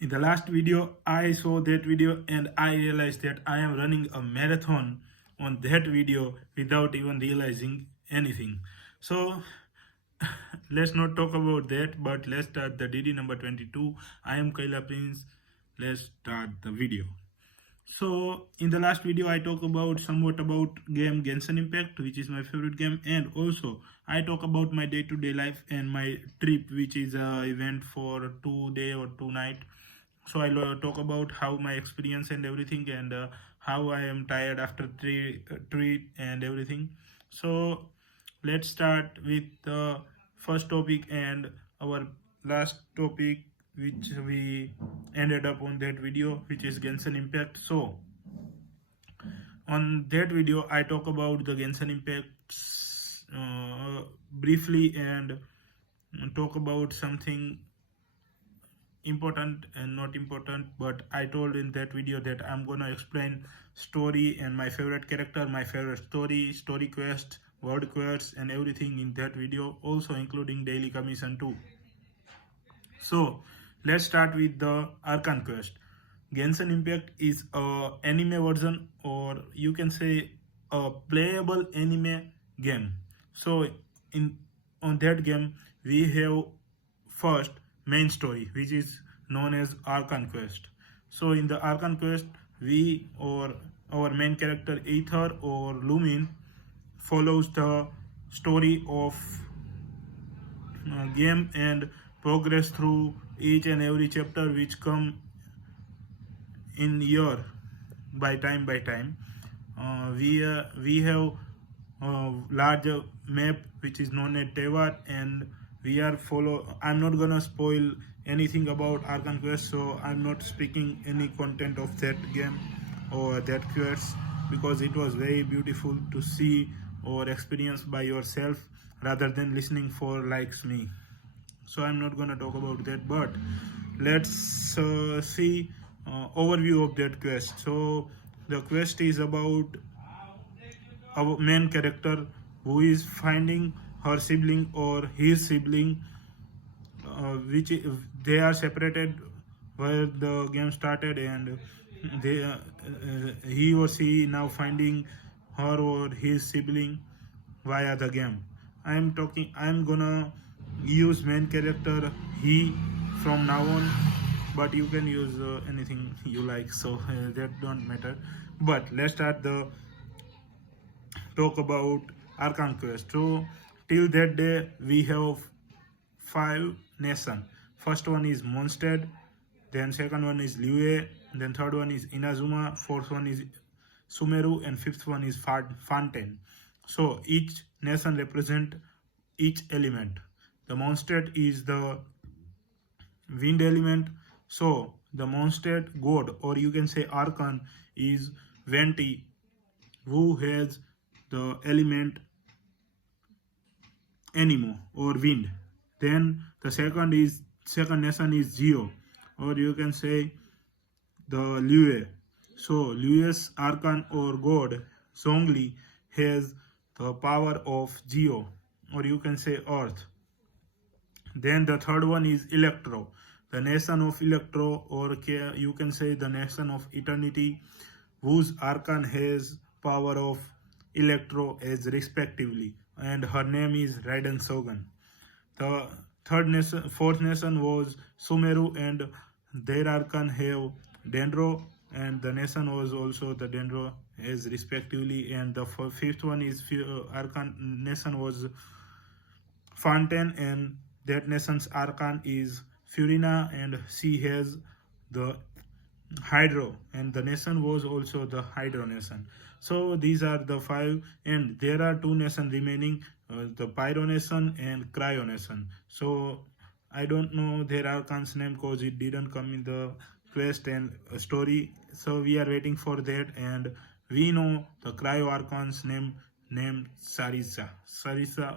In the last video, I saw that video and I realized that I am running a marathon on that video without even realizing anything. So let's not talk about that, but let's start the DD number 22. I am Kaila Prince. Let's start the video. So in the last video, I talk about somewhat about game Genshin Impact, which is my favorite game, and also I talk about my day-to-day life and my trip, which is a event for 2 day or 2 night. So I talk about how my experience and everything, and how I am tired after treat and everything. So let's start with the first topic and our last topic, which we ended up on that video, which is Genshin Impact. So on that video, I talk about the Genshin Impact briefly and talk about something important and not important, but I told in that video that I'm gonna explain story and my favorite character, my favorite story quest, word quests, and everything in that video, also including daily commission too. So let's start with the Arcan quest. Genshin Impact is a anime version, or you can say a playable anime game. So in on that game we have first main story, which is known as Arcan quest. So in the Arcan quest, we or our main character Aether or Lumin follows the story of game and progress through each and every chapter which come in year by time. We have a large map which is known as Tevat, and we are follow. I'm not gonna spoil anything about Arkan Quest, so I'm not speaking any content of that game or that quest, because it was very beautiful to see or experience by yourself rather than listening for likes me. So I'm not gonna talk about that, but let's see overview of that quest. So the quest is about our main character who is finding her sibling or his sibling, which they are separated where the game started, and he or she now finding her or his sibling via the game. I'm gonna use main character he from now on, but you can use anything you like, so that don't matter. But let's start the talk about Arkan Quest. So till that day we have 5 nations. First one is Mondstadt, then second one is Liyue, then third one is Inazuma, fourth one is Sumeru, and fifth one is Fontaine. So each nation represent each element. The Mondstadt is the wind element. So the Mondstadt god, or you can say Archon, is Venti, who has the element animo or wind. Then the second nation is Geo, or you can say the Liyue. So Liyue's archon or god Zhongli has the power of Geo, or you can say Earth. Then the third one is Electro, the nation of Electro, or you can say the nation of Eternity, whose archon has power of Electro as respectively, and her name is Raiden Shogun. The fourth nation was Sumeru, and their archon have Dendro, and the nation was also the Dendro as respectively. And the fifth one is archon nation was Fontaine, and that nation's archon is Furina, and she has the Hydro, and the nation was also the Hydro nation. So these are the 5, and there are 2 nations remaining, the Pyro nation and Cryo nation. So I don't know their archon's name because it didn't come in the quest and story. So we are waiting for that, and we know the Cryo archon's name named Sarisa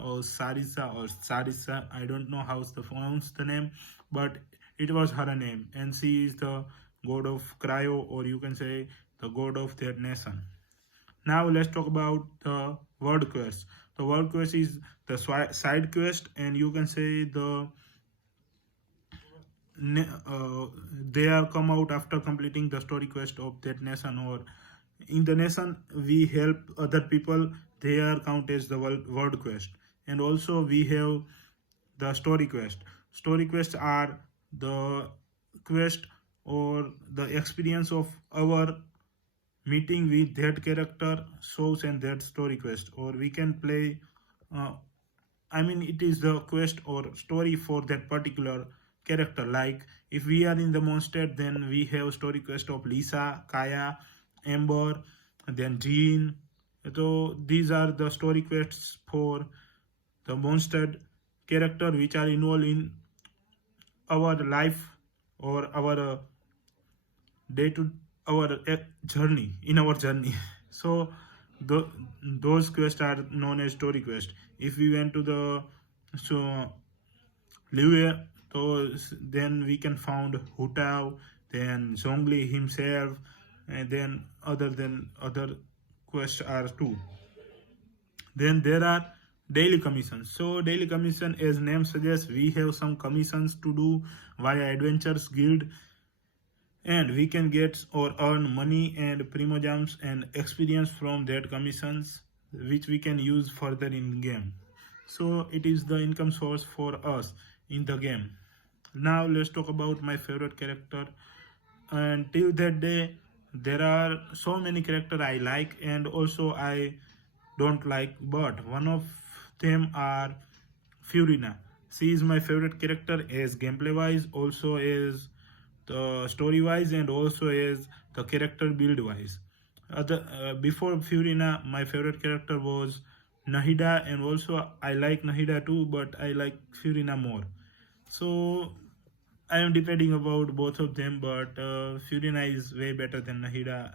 or Sarisa. I don't know how to pronounce the name, but it was her name, and she is the god of Cryo, or you can say the god of their nation. Now let's talk about the world quest. The world quest is the side quest, and you can say they are come out after completing the story quest of that nation, or in the nation we help other people, they are count as the world quest. And also we have the story quest. Story quests are the quest or the experience of our meeting with that character shows and that story quest, or we can play uh, I mean it is the quest or story for that particular character. Like if we are in the Mondstadt, then we have story quest of Lisa, Kaya, Amber, and then Jean. So these are the story quests for the Mondstadt character which are involved in our life or our day to our journey in our journey. So the, those quests are known as story quest. If we went to the so Liu, so then we can found Hutao, then Zhongli himself, and then other quests are too. Then there are daily commissions. So daily commission, as name suggests, we have some commissions to do via Adventures Guild, and we can get or earn money and primogems and experience from that commissions, which we can use further in game. So it is the income source for us in the game. Now let's talk about my favorite character. Until that day, there are so many characters I like and also I don't like, but one of them are Furina. She is my favorite character as gameplay wise, also as the story wise, and also as the character build wise. Before Furina, my favorite character was Nahida, and also I like Nahida too, but I like Furina more. So I am debating about both of them, but Furina is way better than Nahida.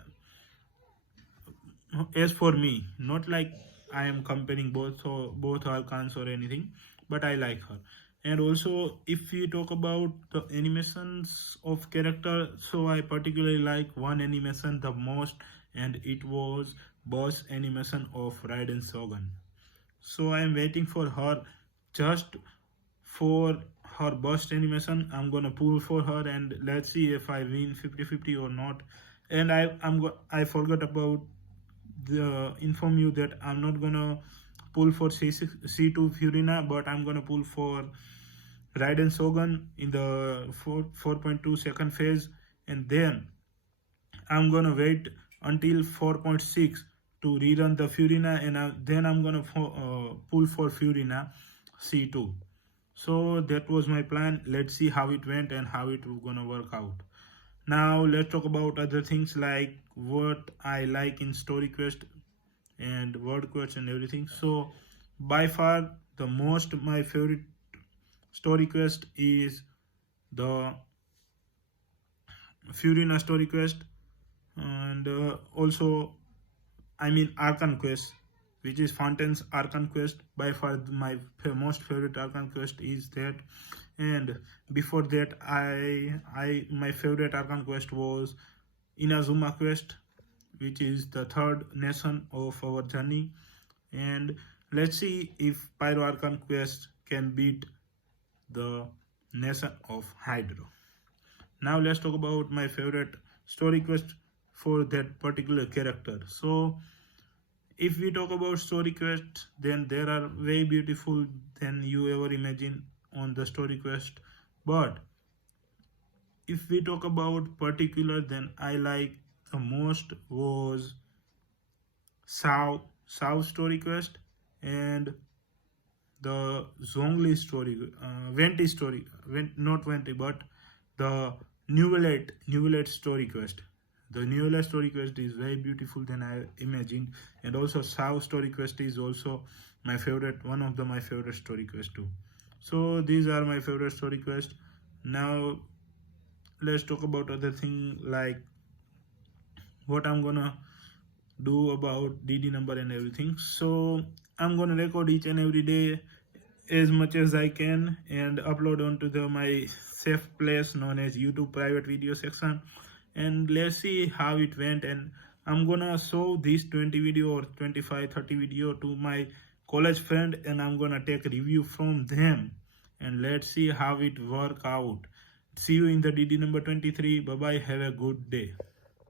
As for me, not like I am comparing both Archons or anything, but I like her. And also, if we talk about the animations of character, so I particularly like one animation the most, and it was boss animation of Raiden Shogun. So I am waiting for her, just for her burst animation. I'm gonna pull for her and let's see if I win 50-50 or not. And I forgot about the inform you that I'm not gonna pull for C2 Furina, but I'm gonna pull for Raiden Shogun in the 4.2 second phase, and then I'm gonna wait until 4.6 to rerun the Furina, and then I'm gonna pull for Furina C2. So that was my plan. Let's see how it went and how it gonna work out. Now let's talk about other things like what I like in story quest and word quest and everything. So by far the most my favorite story quest is the Furina story quest, and also I mean Archon quest, which is Fountain's Archon quest. By far my most favorite Archon quest is that. And before that, I my favorite Archon quest was Inazuma quest, which is the third nation of our journey. And let's see if Pyro Archon quest can beat the nation of Hydro. Now let's talk about my favorite story quest for that particular character. So if we talk about story quests, then there are way beautiful than you ever imagine on the story quest. But if we talk about particular, then I like the most was Sao story quest and the Zhongli story, Venti story, not Venti, but the Newellate story quest. The Newellate story quest is very beautiful than I imagined, and also Sao story quest is also my favorite, one of my favorite story quest too. So these are my favorite story quest. Now let's talk about other thing like what I'm gonna do about DD number and everything. So I'm gonna record each and every day as much as I can and upload onto my safe place known as YouTube private video section, and let's see how it went. And I'm gonna show this 20 video or 25-30 video to my college friend, and I'm gonna take a review from them, and let's see how it work out. See you in the DD number 23. Bye bye. Have a good day.